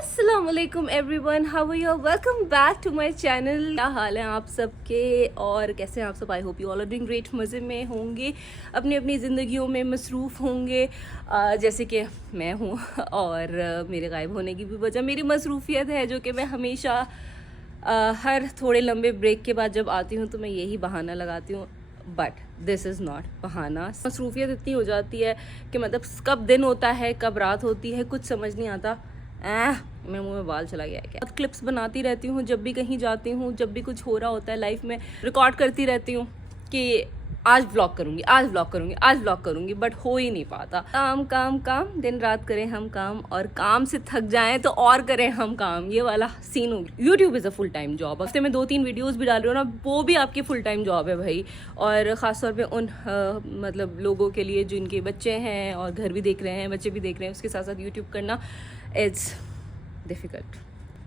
अस्सलाम वालेकुम everyone, how are you? Welcome back to my channel. क्या हाल है आप सबके और कैसे हैं आप सब? I hope you all are doing great, मज़े में होंगे, अपनी अपनी ज़िंदगियों में मसरूफ़ होंगे जैसे कि मैं हूँ। और मेरे गायब होने की भी वजह मेरी मसरूफियत है, जो कि मैं हमेशा हर थोड़े लंबे ब्रेक के बाद जब आती हूँ तो मैं यही बहाना लगाती हूँ, बट दिस इज़ नॉट बहाना। मसरूफियत इतनी हो जाती है कि मतलब कब दिन होता है कब रात होती है कुछ समझ नहीं आता। मैं मुंह में बाल चला गया है क्या। क्लिप्स बनाती रहती हूँ जब भी कहीं जाती हूँ, जब भी कुछ हो रहा होता है लाइफ में, रिकॉर्ड करती रहती हूँ कि आज व्लॉग करूँगी, आज व्लॉग करूँगी, आज व्लॉग करूँगी, बट हो ही नहीं पाता। काम काम काम, दिन रात करें हम काम, और काम से थक जाएं तो और करें हम काम, ये वाला सीन हो गया। YouTube is a full time job. हफ्ते में 2-3 वीडियोस भी डाल रही हो ना, वो भी आपकी फुल टाइम जॉब है भाई। और ख़ासतौर पे उन मतलब लोगों के लिए जिनके बच्चे हैं और घर भी देख रहे हैं, बच्चे भी देख रहे हैं, उसके साथ साथ यूट्यूब करना इट्स डिफ़िकल्ट।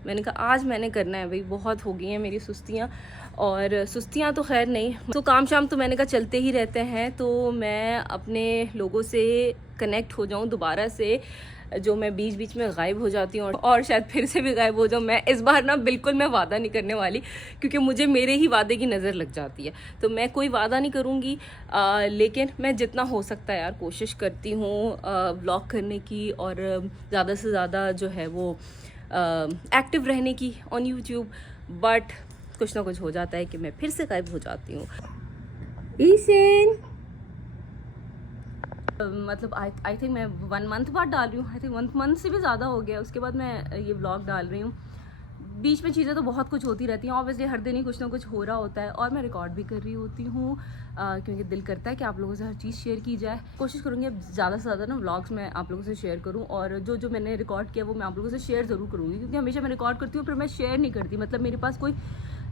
मैंने कहा आज मैंने करना है भाई, बहुत हो गई हैं मेरी सुस्तियाँ। और सुस्तियाँ तो खैर नहीं, तो काम शाम तो मैंने कहा चलते ही रहते हैं, तो मैं अपने लोगों से कनेक्ट हो जाऊँ दोबारा से, जो मैं बीच बीच में गायब हो जाती हूँ और शायद फिर से भी गायब हो जाऊँ। मैं इस बार ना बिल्कुल मैं वादा नहीं करने वाली, क्योंकि मुझे मेरे ही वादे की नज़र लग जाती है, तो मैं कोई वादा नहीं करूँगी। लेकिन मैं जितना हो सकता है यार कोशिश करती हूँ व्लॉग करने की, और ज़्यादा से ज़्यादा जो है वो एक्टिव रहने की ऑन यूट्यूब। बट कुछ ना कुछ हो जाता है कि मैं फिर से गायब हो जाती हूँ। ईसन मतलब आई थिंक मैं 1 मंथ बाद डाल रही हूँ, आई थिंक 1 मंथ से भी ज़्यादा हो गया, उसके बाद मैं ये व्लॉग डाल रही हूँ। बीच में चीज़ें तो बहुत कुछ होती रहती हैं, ऑब्वियसली हर दिन ही कुछ ना कुछ हो रहा होता है, और मैं रिकॉर्ड भी कर रही होती हूँ क्योंकि दिल करता है कि आप लोगों से हर चीज़ शेयर की जाए। कोशिश करूँगी अब ज़्यादा से ज़्यादा ना व्लॉग्स मैं आप लोगों से शेयर करूँ, और जो जो मैंने रिकॉर्ड किया वो मैं आप लोगों से शेयर ज़रूर करूँगी, क्योंकि हमेशा मैं रिकॉर्ड करती हूँ फिर मैं शेयर नहीं करती। मतलब मेरे पास कोई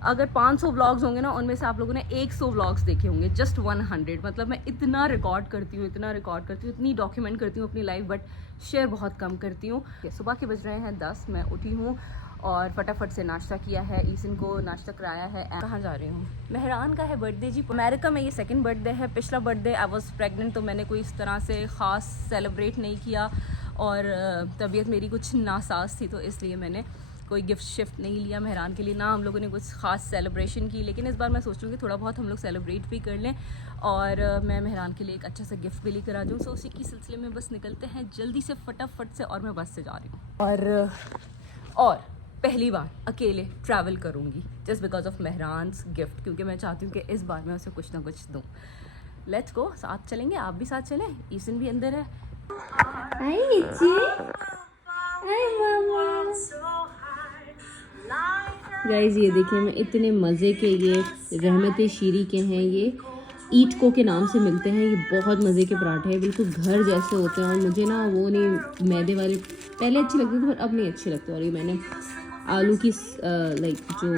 अगर 500 व्लॉग्स होंगे ना, उनमें से आप लोगों ने 100 व्लॉग्स देखे होंगे, जस्ट 100। मतलब मैं इतना रिकॉर्ड करती हूँ, इतना रिकॉर्ड करती हूँ, इतनी डॉक्यूमेंट करती हूँ अपनी लाइफ, बट शेयर बहुत कम करती हूँ। सुबह के बज रहे हैं 10, मैं उठी हूँ और फटाफट से नाश्ता किया है, ईसन को नाश्ता कराया है। कहाँ जा रही हूँ? मेहरान का है बर्थडे जी, अमेरिका में ये 2nd बर्थडे है। पिछला बर्थडे आई वॉज प्रेगनेंट, तो मैंने कोई इस तरह से ख़ास सेलिब्रेट नहीं किया, और तबीयत मेरी कुछ नासाज थी, तो इसलिए मैंने कोई गिफ्ट शिफ्ट नहीं लिया मेहरान के लिए, ना हम लोगों ने कुछ ख़ास सेलिब्रेशन की। लेकिन इस बार मैं सोच रही हूँ कि थोड़ा बहुत हम लोग सेलिब्रेट भी कर लें, और मैं मेहरान के लिए एक अच्छा सा गिफ्ट भी लेकर आ जाऊँ। सो उसी की सिलसिले में बस निकलते हैं जल्दी से फटाफट से, और मैं बस से जा रही हूँ। और पहली बार अकेले ट्रैवल करूँगी जस्ट बिकॉज ऑफ मेहरान्स गिफ्ट, क्योंकि मैं चाहती हूँ कि इस बार मैं उसे कुछ ना कुछ दूँ। लेट्स गो, साथ चलेंगे, आप भी साथ चलें, ईसन भी अंदर है। हाय निची, हाय मामा। गाइस ये देखिए, मैं इतने मज़े के, ये रहमत शीरी के हैं, ये ईटको के नाम से मिलते हैं। ये बहुत मज़े के पराठे हैं, बिल्कुल घर जैसे होते हैं, और मुझे ना वो नहीं मैदे वाले पहले अच्छे लगते थे, पर अब नहीं अच्छे लगते। और ये मैंने आलू की लाइक जो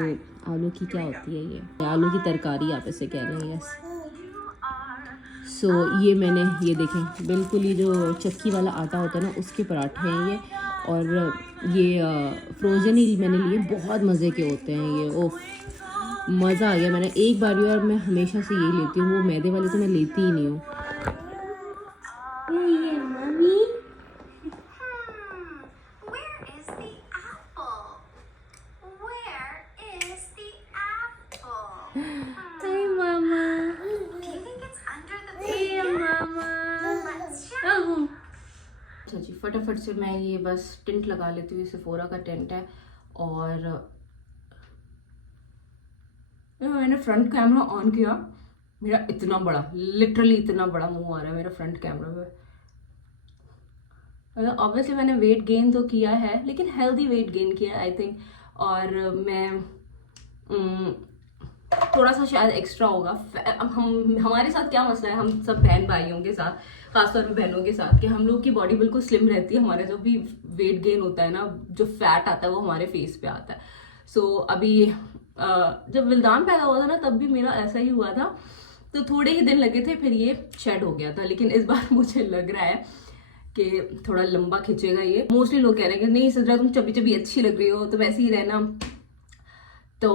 आलू की क्या होती है, ये आलू की तरकारी आप इसे कह रहे हैं, यस। सो ये मैंने, ये देखें बिल्कुल ये जो चक्की वाला आटा होता है ना, उसके पराठे हैं ये। और ये फ्रोज़न ही मैंने लिए, बहुत मज़े के होते हैं ये। ओह मज़ा आ गया। मैंने एक बार भी, और मैं हमेशा से यही लेती हूँ, वो मैदे वाले तो मैं लेती ही नहीं हूँ। अच्छा जी, फटाफट से मैं ये बस टेंट लगा लेती हूँ, सेफोरा का टेंट है। और मैंने फ्रंट कैमरा ऑन किया, मेरा इतना बड़ा, लिटरली इतना बड़ा मुंह आ रहा है मेरा फ्रंट कैमरा में। मतलब ऑब्वियसली मैंने वेट गेन तो किया है, लेकिन हेल्दी वेट गेन किया आई थिंक। और मैं थोड़ा सा शायद एक्स्ट्रा होगा। हम हमारे साथ क्या मसला है, हम सब बहन भाइयों के साथ, खासतौर पे बहनों के साथ, कि हम लोग की बॉडी बिल्कुल स्लिम रहती है। हमारा जो भी वेट गेन होता है ना, जो फैट आता है वो हमारे फेस पे आता है। सो अभी जब विल्दान पैदा हुआ था ना, तब भी मेरा ऐसा ही हुआ था, तो थोड़े ही दिन लगे थे, फिर ये शेड हो गया था। लेकिन इस बार मुझे लग रहा है कि थोड़ा लंबा खिंचेगा ये। मोस्टली लोग कह रहे हैं कि नहीं सजरा तुम चबी चबी अच्छी लग रही हो, तो वैसे ही रहना। तो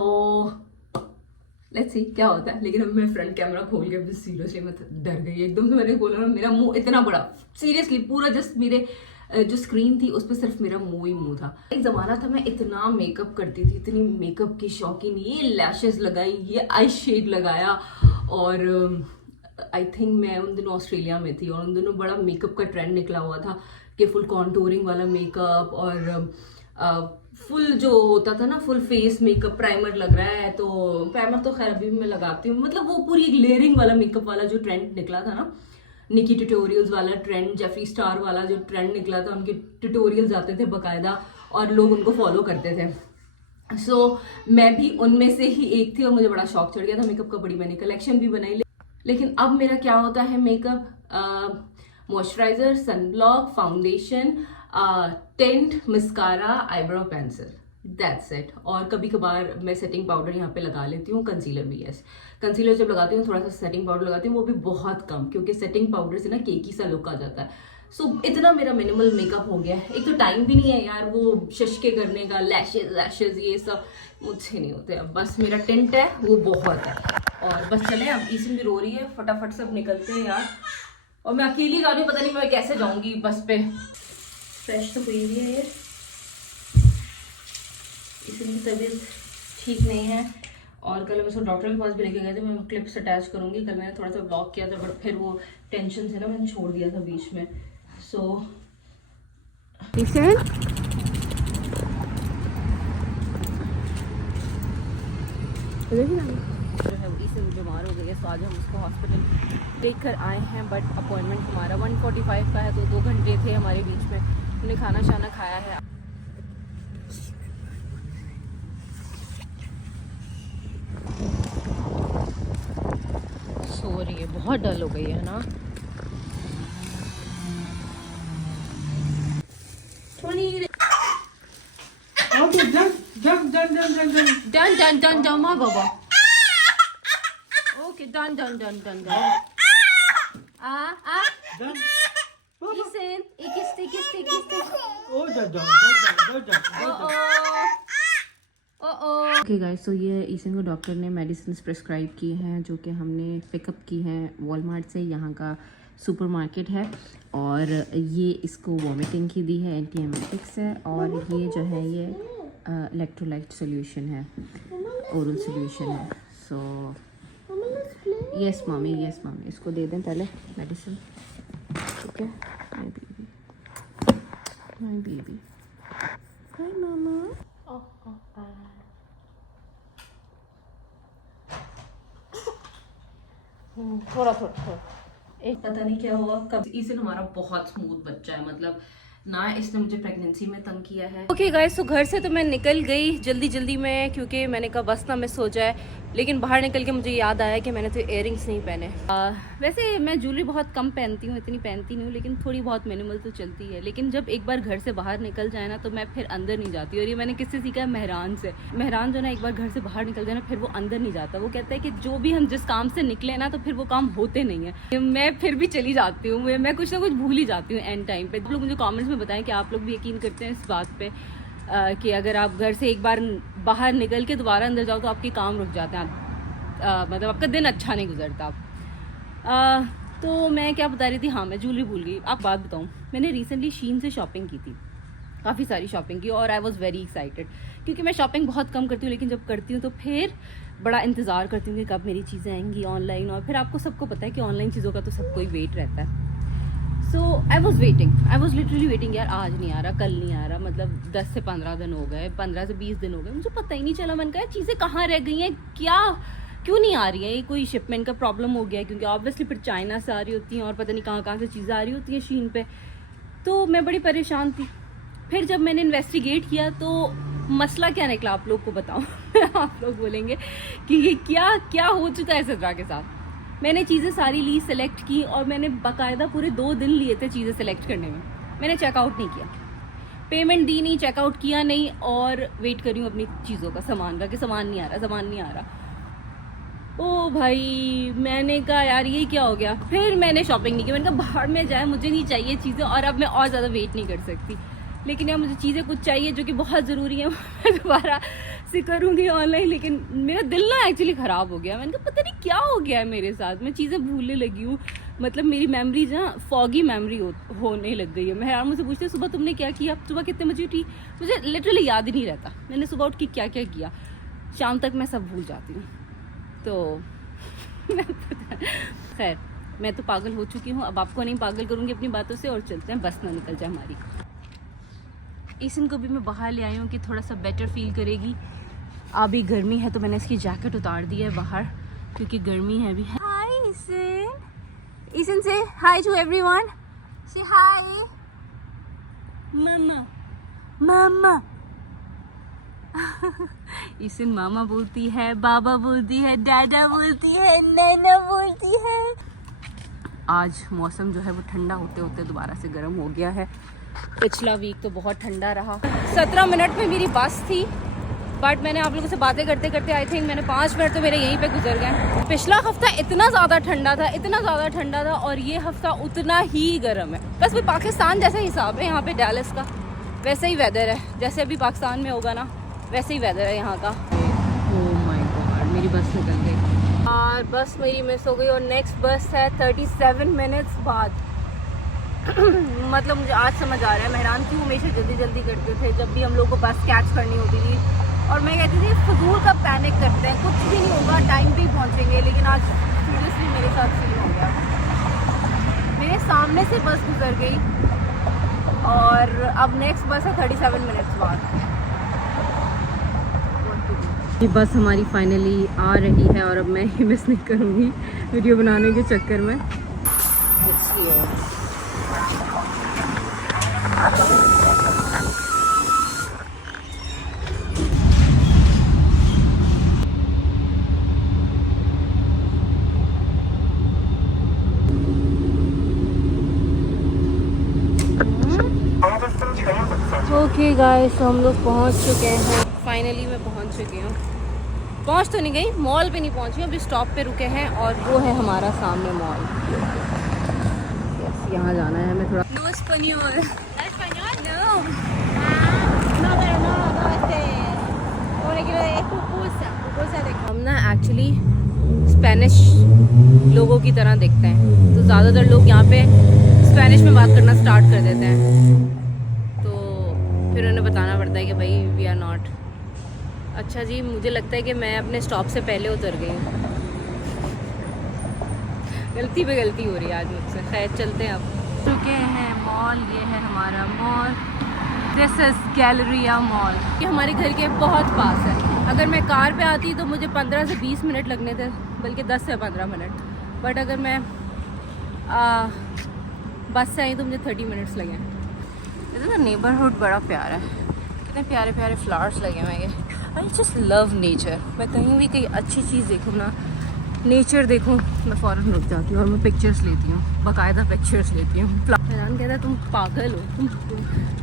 लेट्स सी क्या होता है। लेकिन अब मैं फ्रंट कैमरा खोल के सीरियसली मैं डर गई एकदम से। मैंने बोला ना, मेरा मुंह इतना बड़ा, सीरियसली पूरा जस्ट मेरे जो स्क्रीन थी उस पर सिर्फ मेरा मुंह ही मुंह था। एक ज़माना था मैं इतना मेकअप करती थी, इतनी मेकअप की शौकीन, ये लैशेस लगाई, ये आई शेड लगाया। और आई थिंक मैं उन दिनों ऑस्ट्रेलिया में थी और उन दिनों बड़ा मेकअप का ट्रेंड निकला हुआ था कि फुल कॉन्टूरिंग वाला मेकअप और फुल जो होता था ना फुल फेस मेकअप, प्राइमर लग रहा है तो प्राइमर तो खैर अभी भी मैं लगाती हूँ, मतलब वो पूरी एक लेयरिंग वाला मेकअप वाला जो ट्रेंड निकला था ना, निकी ट्यूटोरियल्स वाला ट्रेंड, जेफरी स्टार वाला जो ट्रेंड निकला था, उनके ट्यूटोरियल्स आते थे बकायदा और लोग उनको फॉलो करते थे। सो मैं भी उनमें से ही एक थी और मुझे बड़ा शौक चढ़ गया था मेकअप का, बड़ी मैंने कलेक्शन भी बनाई। लेकिन अब मेरा क्या होता है makeup, moisturiser, sunblock, foundation, tint, mascara, eyebrow pencil, that's it. और कभी कभार मैं सेटिंग पाउडर यहाँ पे लगा लेती हूँ, कंसीलर भी। यस, कंसीलर जब लगाती हूँ थोड़ा सा सेटिंग पाउडर लगाती हूँ, वो भी बहुत कम, क्योंकि सेटिंग पाउडर से ना केकी सा लुक आ जाता है। सो इतना मेरा मिनिमल मेकअप हो गया है। एक तो टाइम भी नहीं है यार वो शशके करने का, लैशेज ये सब मुझसे नहीं होते। अब बस मेरा टिंट है वो बहुत है। और बस चले, अब ईसन भी रो रही है, फटाफट सब निकलते हैं यार। और मैं अकेली जा रही हूँ, पता नहीं मैं कैसे जाऊंगी बस पे। फ्रेश तो हुई भी है ये, इसलिए तबीयत ठीक नहीं है। और कल मैं उसको डॉक्टर के पास भी लेके गए थे, मैं क्लिप्स अटैच करूंगी। कल मैंने थोड़ा सा ब्लॉग किया था बट फिर वो टेंशन से ना मैंने छोड़ दिया था बीच में। सो जो है इसे बीमार हो गई है, तो आज हम उसको हॉस्पिटल देख कर आए हैं। बट अपॉइंटमेंट हमारा 1:45 का है, तो 2 घंटे थे हमारे बीच में। हमने खाना शाना खाया है। सो रही है, बहुत डल हो गई है ना। डन माँ बाबा। Okay done. Ethan, okay guys, तो ये ईसन को डॉक्टर ने मेडिसिन प्रिस्क्राइब की हैं जो कि हमने पिकअप की हैं वॉलमार्ट से, यहाँ का सुपरमार्केट है। और ये इसको वॉमिटिंग की दी है, एंटीएमेटिक्स है। और ये जो है ये इलेक्ट्रोलाइट सोल्यूशन है, ओरल सोल्यूशन है। सो यस मम्मी, इसको दे दें पहले मेडिसिन, ठीक है। माय बेबी हाय मामा। थोड़ा एक पता नहीं क्या हुआ कब। ईसन हमारा बहुत स्मूथ बच्चा है, मतलब ना इसने मुझे प्रेगनेंसी में तंग किया है। ओके गाइस, तो घर से तो मैं निकल गई जल्दी में, क्योंकि मैंने कहा बस ना मिस हो जाए। लेकिन बाहर निकल के मुझे याद आया कि मैंने तो इयररिंग्स नहीं पहने। वैसे मैं ज्वेलरी बहुत कम पहनती हूँ, इतनी पहनती नहीं हूँ, लेकिन थोड़ी बहुत मिनिमल तो चलती है। लेकिन जब एक बार घर से बाहर निकल जाए ना तो मैं फिर अंदर नहीं जाती। और ये मैंने किससे सीखा है? मेहरान से। मेहरान जो ना एक बार घर से बाहर निकल जाए ना फिर वो अंदर नहीं जाता। वो कहता है कि जो भी हम जिस काम से निकले ना तो फिर वो काम होते नहीं है। मैं फिर भी चली जाती हूँ, मैं कुछ ना कुछ भूल ही जाती हूँ एंड टाइम पे। आप लोग मुझे कॉमेंट्स में बताएं कि आप लोग भी यकीन करते हैं इस बात पे कि अगर आप घर से एक बार बाहर निकल के दोबारा अंदर जाओ तो आपके काम रुक जाते हैं, मतलब आपका दिन अच्छा नहीं गुजरता। तो मैं क्या बता रही थी, हाँ मैं ज्वेलरी भूल गई। आप बात बताऊँ, मैंने रिसेंटली शीन से शॉपिंग की थी, काफ़ी सारी शॉपिंग की, और आई वॉज़ वेरी एक्साइटेड क्योंकि मैं शॉपिंग बहुत कम करती हूँ, लेकिन जब करती हूँ तो फिर बड़ा इंतज़ार करती हूँ कि कब मेरी चीज़ें आएंगी ऑनलाइन। और फिर आपको सबको पता है कि ऑनलाइन चीज़ों का तो सबको ही वेट रहता है। सो आई वॉज़ लिटरली वेटिंग यार, आज नहीं आ रहा, कल नहीं आ रहा, मतलब 10 से 15 दिन हो गए, 15 से 20 दिन हो गए, मुझे पता ही नहीं चला। मैंने कहा चीज़ें कहाँ रह गई हैं, क्यों नहीं आ रही है? ये कोई शिपमेंट का प्रॉब्लम हो गया है, क्योंकि ऑब्वियसली फिर चाइना से आ रही होती हैं और पता नहीं कहाँ से चीज़ें आ रही होती हैं शीन पे। तो मैं बड़ी परेशान थी। फिर जब मैंने इन्वेस्टिगेट किया तो मसला क्या निकला आप लोग को बताऊँ आप लोग बोलेंगे कि ये क्या हो चुका है सिद्रा के साथ। मैंने चीज़ें सारी ली, सेलेक्ट की, और मैंने बाकायदा पूरे 2 दिन लिए थे चीज़ें सेलेक्ट करने में। मैंने चेकआउट नहीं किया, पेमेंट दी नहीं, चेकआउट किया नहीं, और वेट कर रही हूँ अपनी चीज़ों का, सामान का, कि सामान नहीं आ रहा। ओ भाई, मैंने कहा यार ये क्या हो गया। फिर मैंने शॉपिंग नहीं की, मैंने कहा बाहर में जाए, मुझे नहीं चाहिए चीज़ें, और अब मैं और ज़्यादा वेट नहीं कर सकती। लेकिन यार मुझे चीज़ें कुछ चाहिए जो कि बहुत ज़रूरी है, मैं दोबारा से करूँगी ऑनलाइन। लेकिन मेरा दिल ना एक्चुअली ख़राब हो गया। मैंने कहा पता नहीं क्या हो गया है मेरे साथ, मैं चीज़ें भूलने लगी हूँ। मतलब मेरी मेमोरीज ना फॉगी मेमोरी होने लग गई है। मेहरान मुझसे पूछते हैं सुबह तुमने क्या किया, सुबह कितने बजे उठी, मुझे लिटरली याद ही नहीं रहता मैंने सुबह उठ के क्या क्या किया। शाम तक मैं सब भूल जाती हूँ। तो खैर मैं तो पागल हो चुकी हूँ, अब आपको नहीं पागल करूँगी अपनी बातों से, और चलते हैं बस ना निकल जाए हमारी। ईसन को भी मैं बाहर ले आई हूँ कि थोड़ा सा बेटर फील करेगी। अभी गर्मी है तो मैंने इसकी जैकेट उतार दी है बाहर क्योंकि गर्मी है अभी। हाय ईसन, ईसन से हाय टू एवरीवन, से हाय मामा मामा। ईसन मामा बोलती है, बाबा बोलती है, दादा बोलती है, नैना बोलती है। आज मौसम जो है वो ठंडा होते होते दोबारा से गर्म हो गया है। पिछला वीक तो बहुत ठंडा रहा। 17 मिनट में मेरी बस थी, बट मैंने आप लोगों से बातें करते करते आई थिंक मैंने 5 मिनट तो मेरे यहीं पे गुजर गए। पिछला हफ्ता इतना ज़्यादा ठंडा था, इतना ज़्यादा ठंडा था, और ये हफ्ता उतना ही गर्म है। बस भी पाकिस्तान जैसा हिसाब है यहाँ पे डैलस का, वैसे ही वेदर है जैसे अभी पाकिस्तान में होगा ना, वैसे ही वेदर है यहाँ का। ओह माय गॉड, मेरी बस निकल गई और बस मेरी मिस हो गई, और नेक्स्ट बस है 37 मिनट्स बाद। मतलब मुझे आज समझ आ रहा है मेहरान क्यों हमेशा जल्दी जल्दी करते थे जब भी हम लोग को बस कैच करनी होती थी, और मैं कहती थी फजूल का पैनिक करते हैं, कुछ भी नहीं होगा, टाइम पे ही पहुँचेंगे। लेकिन आज सीरियसली मेरे साथ फील हो गया, मेरे सामने से बस गुजर गई और अब नेक्स्ट बस है 37 मिनट्स बाद। ये बस हमारी फाइनली आ रही है और अब मैं ही मिस नहीं करूँगी वीडियो बनाने के चक्कर में। ओके गाइस, हम लोग पहुंच चुके हैं, फाइनली मैं पहुंच चुकी हूँ। पहुंच तो नहीं गई, मॉल पे नहीं पहुंची, अभी स्टॉप पे रुके हैं और वो है हमारा सामने मॉल। यस, यहाँ जाना है हमें थोड़ा। नो स्पेनियोल, हम ना एक्चुअली स्पेनिश लोगों की तरह दिखते हैं, तो ज़्यादातर लोग यहाँ पे स्पेनिश में बात करना स्टार्ट कर देते हैं, तो फिर उन्हें बताना पड़ता है कि भाई वी आर नॉट। अच्छा जी, मुझे लगता है कि मैं अपने स्टॉप से पहले उतर गई हूँ, गलती पे गलती हो रही है आज मुझसे। खैर चलते हैं, अब चुके हैं मॉल, ये है हमारा mall, this is Galleria mall. ये हमारे घर के बहुत पास है, अगर मैं कार पे आती तो मुझे 15 से 20 मिनट लगने थे, बल्कि 10 से 15 मिनट, बट अगर मैं बस से आई तो मुझे 30 मिनट्स लगे। इधर का नेबरहुड बड़ा प्यारा है, कितने प्यारे प्यारे फ्लावर्स लगे हुए हैं। I just love nature. मैं कहीं भी कहीं अच्छी चीज़ देखूँ ना, नेचर देखूँ, मैं फ़ौरन रुक जाती हूँ और मैं पिक्चर्स लेती हूँ, बाकायदा पिक्चर्स लेती हूँ। मेहरान कहता है तुम पागल हो, तुम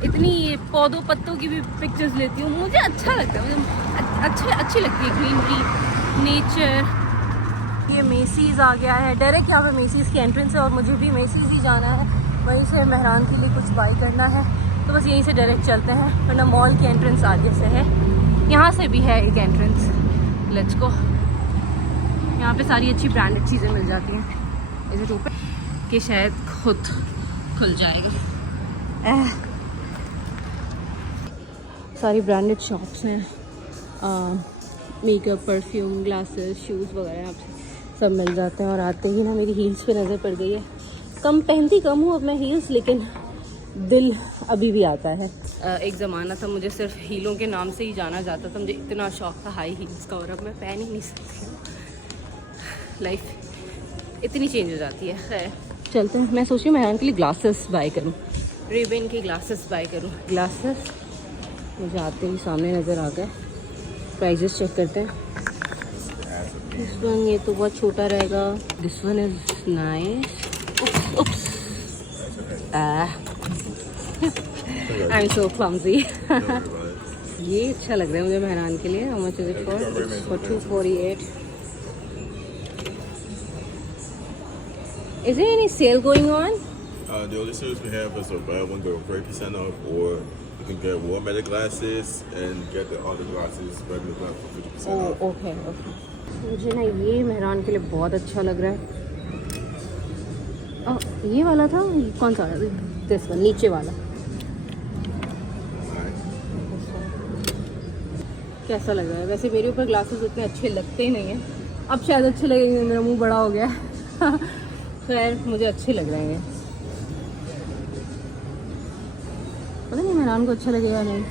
इतनी पौधों पत्तों की भी पिक्चर्स लेती हूँ। मुझे अच्छा लगता है, मुझे अच्छी लगती है ग्रीनरी, नेचर। ये मेसीज़ आ गया है, डायरेक्ट यहाँ पे मेसीज़ की एंट्रेंस है और मुझे भी मेसीज़ ही जाना है, वहीं से मेहरान के लिए कुछ बाई करना है, तो बस यहीं से डायरेक्ट चलते हैं, वरना मॉल की एंट्रेंस आगे से है, यहाँ से भी है एक एंट्रेंस। Let's go. यहाँ पे सारी अच्छी ब्रांडेड चीज़ें मिल जाती हैं, इसे ऊपर कि शायद खुद खुल जाएगा। सारी ब्रांडेड शॉप्स हैं, मेकअप, परफ्यूम, ग्लासेस, शूज़ वगैरह यहाँ पे सब मिल जाते हैं। और आते ही ना मेरी हील्स पे नज़र पड़ गई है, कम पहनती कम हूँ अब मैं हील्स, लेकिन दिल अभी भी आता है। एक ज़माना था मुझे सिर्फ हीलों के नाम से ही जाना जाता था, मुझे इतना शौक़ था हाई हील्स का, और अब मैं पहन ही नहीं सकती हूँ। लाइफ इतनी चेंज हो जाती है। खैर चलते हैं, मैं सोच रही हूँ मेहरान के लिए ग्लासेस बाय करूँ, रेबेन के ग्लासेस बाय करूँ। ग्लासेस मुझे आते ही सामने नज़र आ गए, प्राइजेस चेक करते हैं। दिस वन, ये तो बहुत छोटा रहेगा, this one is nice. Oops I am so clumsy. ये अच्छा लग रहा है मुझे मेहरान के लिए। How much is it for 248? Is there any sale going on? The only sales we have is a buy one get 30% off, or you can get warm weather glasses and get the other glasses, regular glasses for 50% off. Oh, okay, okay. मुझे ना ये मेहरान के लिए बहुत अच्छा लग रहा है। ये वाला था, कौन सा वाला? दिस वन, नीचे वाला। कैसा लग रहा है? वैसे मेरे ऊपर ग्लासेस उतने अच्छे लगते ही नहीं हैं, अब शायद अच्छे लगेंगे, मेरा मुंह बड़ा हो गया है। खैर मुझे अच्छे लग रहे हैं, पता नहीं मेहरान को अच्छा लगेगा नहीं।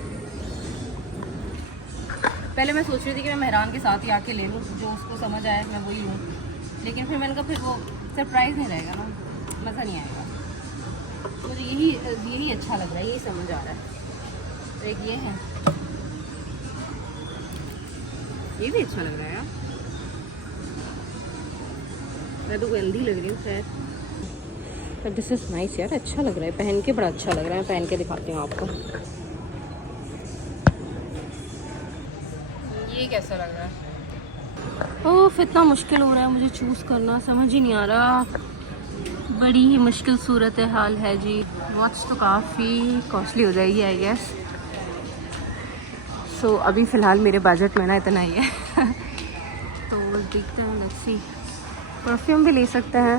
पहले मैं सोच रही थी कि मैं मेहरान के साथ ही आके ले लूँ, जो उसको समझ आए मैं वही लूँ, लेकिन फिर मैंने कहा फिर वो सरप्राइज़ नहीं रहेगा ना, मज़ा नहीं आएगा। मुझे यही अच्छा लग रहा है, यही समझ आ रहा है। तो एक ये है, ये भी अच्छा लग रहा है यार, मैं तो गंदी लग रही हूँ खैर, बट दिस इज़ नाइस यार, अच्छा लग रहा है पहन के, बड़ा अच्छा लग रहा है। मैं पहन के दिखाती हूँ आपको, ये कैसा लग रहा है। ओह इतना मुश्किल हो रहा है मुझे चूज़ करना, समझ ही नहीं आ रहा, बड़ी ही मुश्किल सूरत हाल है जी। वॉच तो काफ़ी कॉस्टली हो जाएगी आई गेस, सो अभी फ़िलहाल मेरे बजट में ना इतना ही है। तो देखते हैं, लेट्स सी। परफ्यूम भी ले सकते हैं।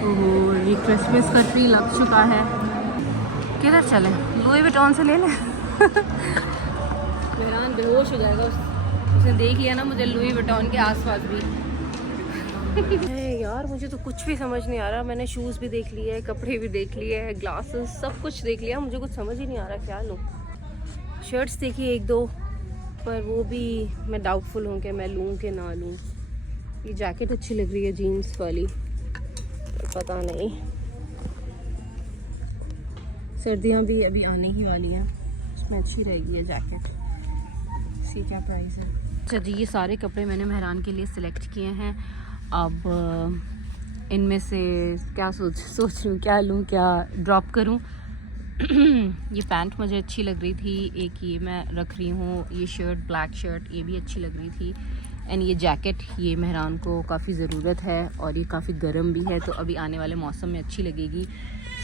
ओह ये क्रिसमस का ट्री लग चुका है, किधर चले? लुई विटॉन से ले लें। मेहरान बेहोश हो जाएगा, उसने देख लिया ना मुझे लुई विटॉन के आसपास भी। यार मुझे तो कुछ भी समझ नहीं आ रहा, मैंने शूज़ भी देख लिए, कपड़े भी देख लिए, ग्लासेस सब कुछ देख लिया, मुझे कुछ समझ ही नहीं आ रहा क्या लूँ। शर्ट्स देखी एक दो, पर वो भी मैं डाउटफुल हूँ कि मैं लूँ कि ना लूँ। ये जैकेट अच्छी लग रही है जीन्स वाली, पता नहीं, सर्दियाँ भी अभी आने ही वाली हैं, उसमें अच्छी रहेगी ये जैकेट। सी क्या प्राइस है। अच्छा जी, ये सारे कपड़े मैंने मेहरान के लिए सिलेक्ट किए हैं। अब इनमें से क्या सोच रही हूँ, क्या लूँ क्या ड्रॉप करूँ। ये पैंट मुझे अच्छी लग रही थी, एक ये मैं रख रही हूँ, ये शर्ट ब्लैक शर्ट ये भी अच्छी लग रही थी, एंड ये जैकेट ये मेहरान को काफ़ी ज़रूरत है और ये काफ़ी गर्म भी है, तो अभी आने वाले मौसम में अच्छी लगेगी।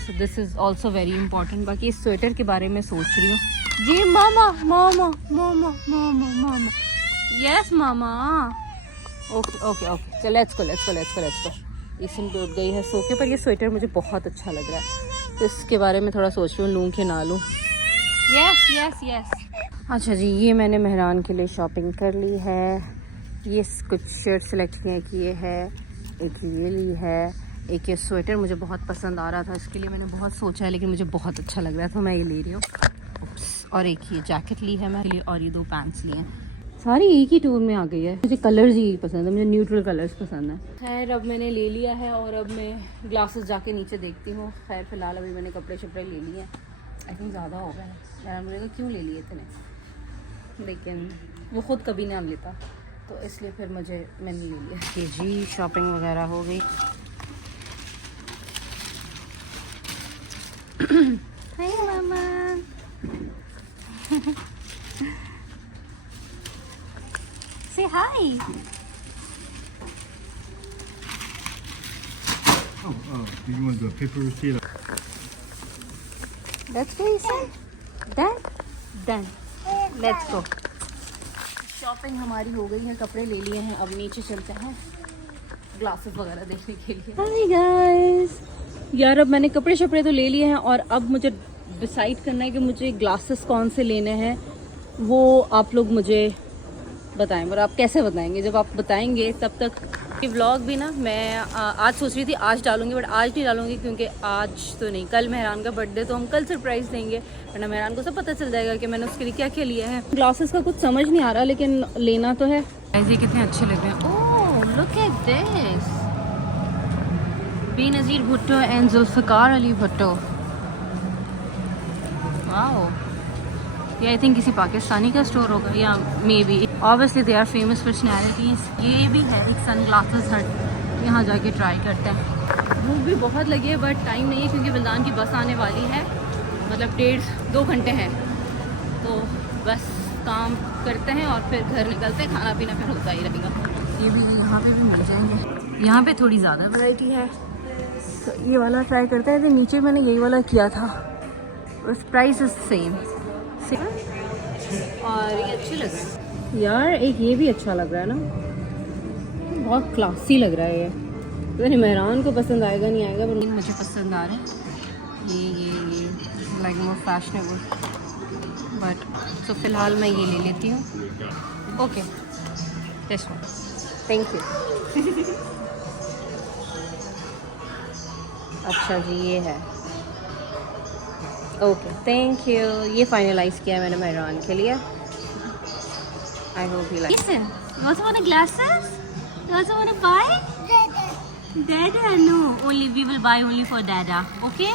So this is also very important. बाकी इस स्वेटर के बारे में सोच रही हूँ जी। मामा मामा मामा मामा मामा, यस मामा, ओके ओके ओके, चलो लेट्स गो। ये सिम टूट गई है सोके पर, ये स्वेटर मुझे बहुत अच्छा लग रहा है, तो इसके बारे में थोड़ा सोच रही हूँ लूँ कि ना लूँ। Yes yes yes. अच्छा जी, ये मैंने मेहरान के लिए शॉपिंग कर ली है। ये कुछ शर्ट सेलेक्ट किए है, एक ये ली है, एक ये स्वेटर मुझे बहुत पसंद आ रहा था, इसके लिए मैंने बहुत सोचा है, लेकिन मुझे बहुत अच्छा लग रहा था तो मैं ये ले रही हूँ। और एक ये जैकेट ली है मेरे लिए, और ये 2 पैंट्स लिए हैं। सारी एक ही टोन में आ गई है, मुझे कलर्स ही पसंद है, मुझे न्यूट्रल कलर्स पसंद है। खैर अब मैंने ले लिया है और अब मैं ग्लासेस जाके नीचे देखती हूँ। खैर फिलहाल अभी मैंने कपड़े शपड़े ले लिए हैं, आई थिंक ज़्यादा हो गए हैं यार, मुझे क्यों ले लिए इतने, लेकिन वो ख़ुद कभी ना लेता, तो इसलिए फिर मैंने ले लिया। ये जी शॉपिंग वगैरह हो गई। हाय मामा। Say hi. Oh, do you want the paper receipt? Let's go inside. Done. Let's go. Shopping हमारी हो गई है, कपड़े ले लिए हैं, अब नीचे चलते हैं ग्लासेस वगैरह देखने के लिए। हाय गाइस, यार अब मैंने कपड़े शपड़े तो ले लिए हैं और अब मुझे डिसाइड करना है कि मुझे ग्लासेस कौन से लेने हैं, वो आप लोग मुझे बताएं। और आप कैसे बताएंगे, जब आप बताएंगे तब तक। ये व्लॉग भी ना मैं आज सोच रही थी आज डालूंगी, बट आज नहीं डालूंगी क्योंकि आज तो नहीं, कल मेहरान का बर्थडे, तो हम कल सरप्राइज़ देंगे, वरना मेहरान को सब पता चल जाएगा कि मैंने उसके लिए क्या क्या लिया है। ग्लासेस का कुछ समझ नहीं आ रहा, लेकिन लेना तो है। ऐसे कितने अच्छे लग रहे हैं। Oh look at this, Benazir Bhutto and Zulfikar Ali Bhutto. Wow, ये आई थिंक किसी पाकिस्तानी का स्टोर होगा, या maybe, obviously they are famous personalities. ये भी है एक सन ग्लासेस हट, यहाँ जाके ट्राई करते हैं। भूख भी बहुत लगी है बट टाइम नहीं है क्योंकि बिल्दान की बस आने वाली है, मतलब 1.5-2 घंटे हैं, तो बस काम करते हैं और फिर घर निकलते हैं, खाना पीना फिर होता ही रहेगा। ये भी यहाँ पे भी मिल जाएंगे, यहाँ पे थोड़ी ज़्यादा वैरायटी है, तो ये वाला ट्राई करते हैं। तो नीचे मैंने यही वाला किया था, प्राइस इज सेम। और ये अच्छी लग यार, एक ये भी अच्छा लग रहा है ना, बहुत क्लासी लग रहा है ये। पता नहीं मेहरान को पसंद आएगा नहीं आएगा, पर मुझे पसंद आ रहा है ये लाइक मोर फैशनेबल, बट तो फ़िलहाल मैं ये ले लेती हूँ। Okay this one, thank you. अच्छा जी ये है, ओके थैंक यू। ये फाइनलाइज किया मैंने मेहरान के लिए। आई hope you like. Listen, you also want glasses? You also want to buy? Dada, no. Only we will buy only for Dada. Okay?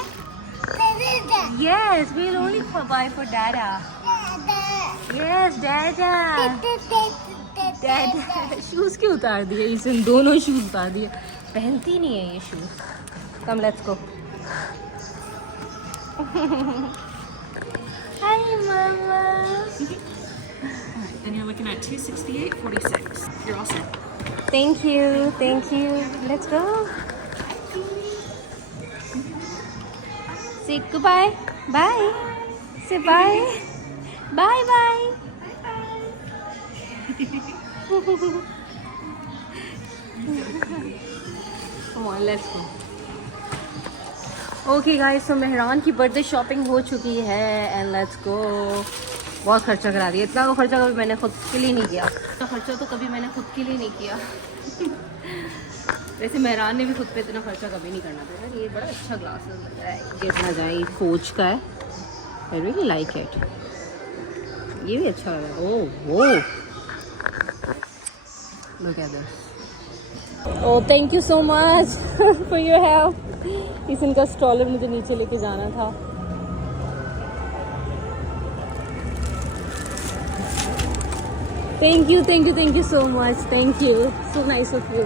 Yes, we'll only buy for Dada. Yes, Dada. Dada. Shoes क्यों उतार दिए? इसने दोनों shoes उतार दिए, पहनती नहीं है ये shoes. Come, let's go. Hi, Mama. And you're looking at 268.46. You're all set. Thank you, thank you. Let's go. Say goodbye. Bye. Say bye. Bye bye. Come on, let's go. Okay guys, so Mehran की birthday shopping हो चुकी है and let's go. बहुत खर्चा करा दिया, इतना खर्चा कभी मैंने खुद के लिए नहीं किया, इतना खर्चा तो कभी मैंने खुद के लिए नहीं किया। वैसे मेहरान ने भी खुद पे इतना खर्चा कभी नहीं करना था। ये बड़ा अच्छा ग्लास लग रहा है, ये इतना जाए फोज का है, आई रियली लाइक इट। ये भी अच्छा लग रहा है। ओह वो look at this. Oh thank you so much for your help. इनका स्ट्रॉलर मुझे नीचे लेके जाना था। Thank you so much, thank you, so nice of you.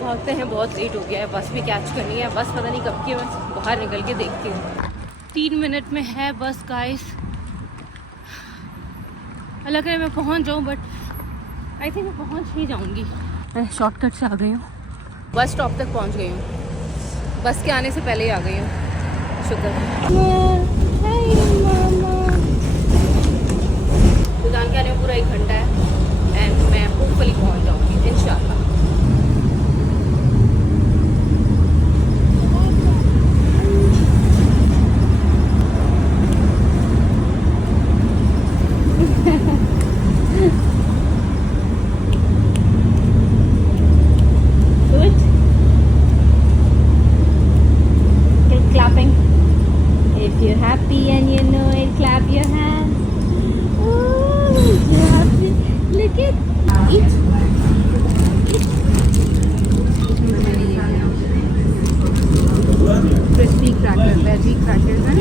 भागते हैं, बहुत लेट हो गया है, बस भी कैच करनी है। बस पता नहीं कब की, मैं बाहर निकल के देखती हूँ। 3 मिनट में है बस गाइस। लग रहा है मैं पहुँच जाऊँ, बट आई थिंक मैं पहुँच ही जाऊँगी। मैं शॉर्टकट से आ गई हूँ, बस स्टॉप तक पहुँच गई हूँ। बस के आने से पहले ही आ गई हूँ, शुक्र। दुकान के आने में पूरा 1 घंटा है एंड मैं होपफुली पहुंच जाऊंगी इंशाल्लाह। Good. Keep clapping. If you're happy and you know it, clap your hands. Look at it. Crispy crackers, veggie crackers हैं।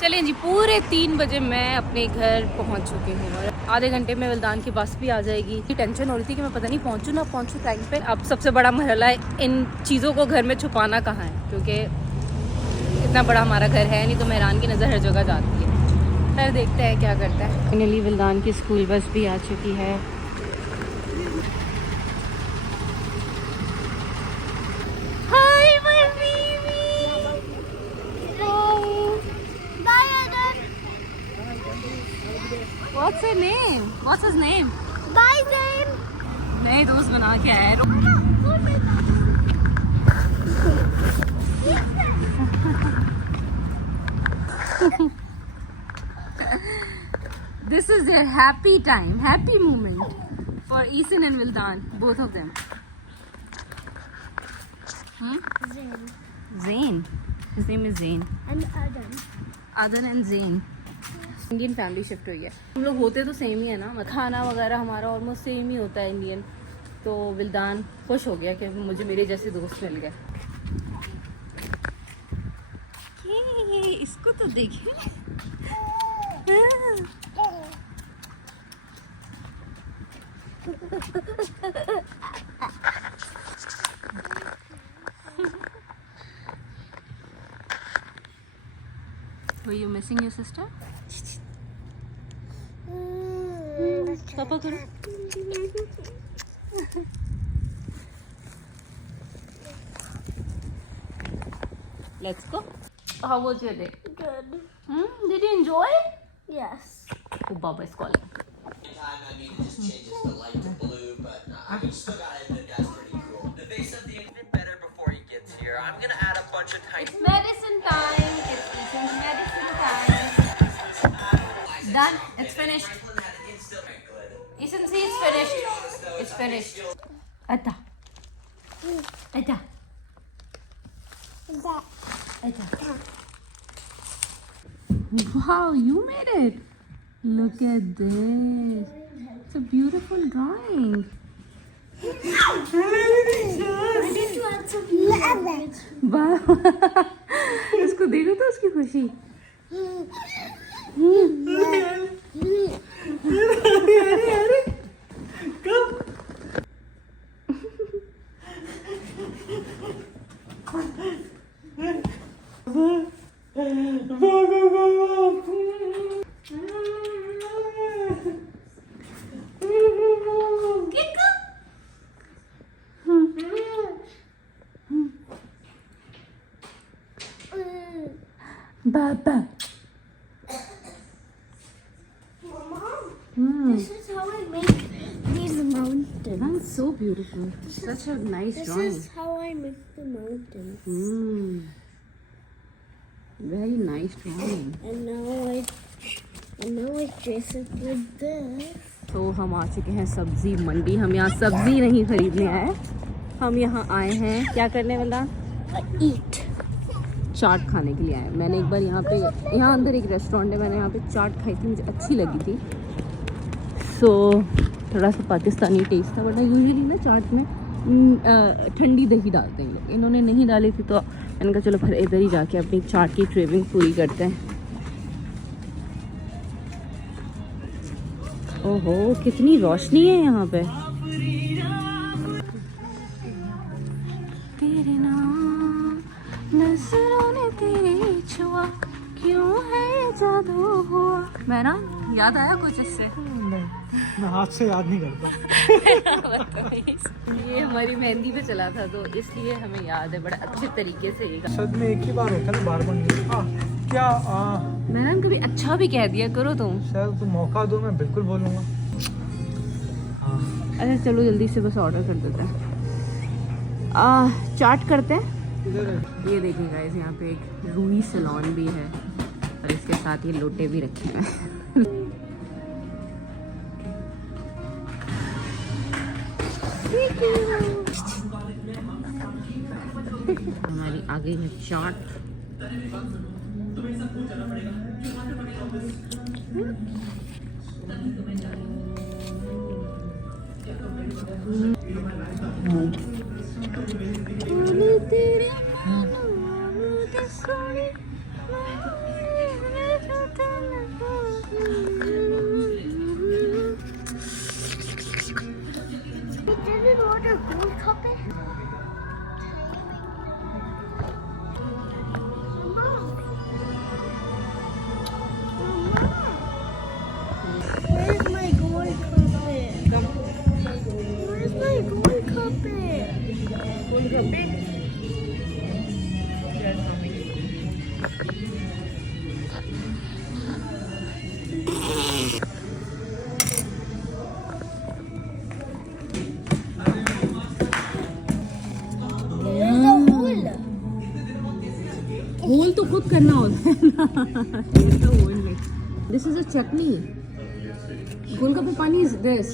चलें जी, पूरे 3 बजे मैं अपने घर पहुंच चुकी हूँ और आधे घंटे में विल्दान की बस भी आ जाएगी। टेंशन हो रही थी कि मैं पता नहीं पहुंचूँ ना पहुंचूँ टाइम पे। अब सबसे बड़ा मरहला है इन चीज़ों को घर में छुपाना कहाँ है, क्योंकि इतना बड़ा हमारा घर है नहीं, तो मेहरान की नज़र हर जगह जाती है। फिर देखते हैं क्या करता है। फाइनली विल्दान की स्कूल बस भी आ चुकी है। Hi my baby, by other. What's your name? What's his name? By name. नए दोस्त बना के आया है। This is their happy time, happy moment for Eason and Vildan, both of them. Zain Zain. His name is Zain. and Adan. Adan and Zain. Indian family shift हुई है। हम लोग होते तो सेम ही है ना, खाना वगैरह हमारा ऑलमोस्ट सेम ही होता है इंडियन। तो विल्दान खुश हो गया कि मुझे मेरे जैसे दोस्त मिल गए। इसको तो देखिए। Were you missing your sister? पापा करो। Let's go. How was your day? Good. Did you enjoy? Yes. Oh, Baba is calling. time, I mean, it just changes the light to blue, but I mean, still gotta admit that's pretty cool. The base of the bit better before he gets here. I'm gonna add a bunch of tiny. Medicine time. It's Ethan's medicine time. Done. It's finished. Ethan, see, it's finished. It's finished. Atta. Atta. Atta. Wow, you made it. Look at this. It's a beautiful drawing. वाह इसको देखो तो उसकी खुशी Baba. This is how I make these mountains. That's so beautiful. Such a nice This drawing. is how I make the mountains. Very nice drawing. And now I trace it with this. तो हम आ चुके हैं सब्जी मंडी. हम यहाँ सब्जी नहीं खरीदने आए, हम यहाँ आए हैं क्या करने वाला, Eat. चाट खाने के लिए आए. मैंने एक बार यहाँ अंदर एक रेस्टोरेंट है, मैंने यहाँ पे चाट खाई थी, मुझे अच्छी लगी थी. सो थोड़ा सा पाकिस्तानी टेस्ट था, वरना यूजुअली ना चाट में ठंडी दही डालते हैं लोग. इन्होंने नहीं डाली थी तो मैंने कहा चलो फिर इधर ही जाके अपनी चाट की क्रेविंग पूरी करते हैं. ओहो कितनी रोशनी है यहाँ पे. तेरे नाम नजरों ने तेरे छुआ, क्यों है जादू हुआ. मैं ना याद आया कुछ इससे. मैं हाथ से याद नहीं करता. ये हमारी मेहंदी पे चला था तो इसलिए हमें याद है बड़ा अच्छे तरीके से. सद में एक ही बार होता है, बार बार नहीं. हाँ क्या मैंने कभी अच्छा भी कह दिया करो तुम. सर तुम मौका दो, मैं बिल्कुल बोलूँगा. अच्छा चलो जल्दी से बस ऑर्डर कर देते हैं. चाट करते हैं. ये देखिए गाइस, यहाँ पे एक रूही सैलून भी है और इसके साथ ये लोटे भी रखे हैं. हमारी आ गई है चाट. We didn't order gold cup. Where's my gold cup? Where's my gold cup? होल तो खुद करना होता है ना. दिस इज अ चटनी. गोलगप्पे पानी is this.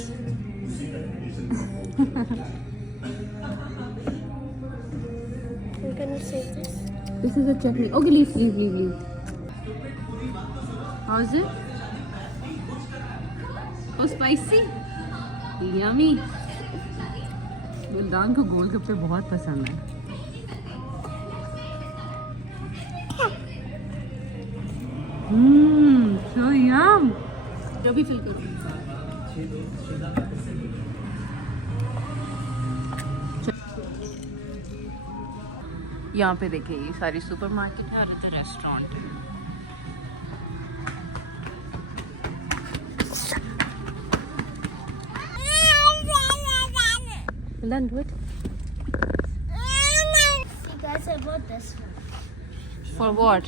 We're gonna save this. This is a chutney. Okay, leave. How is it? Oh, spicy. Yummy. गुलदान को गोलगप्पे बहुत पसंद है. So yum. जो भी फिल करो. यहाँ पे देखिए ये सारी सुपरमार्केट है और इधर रेस्टोरेंट है. Then do it. See guys, I bought this one. For what?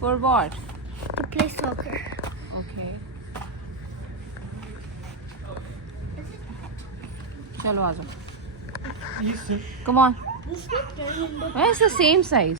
For what? To play soccer. Okay. चलो आ जाओ Please sit. Come on This one, 10 number. It's the same size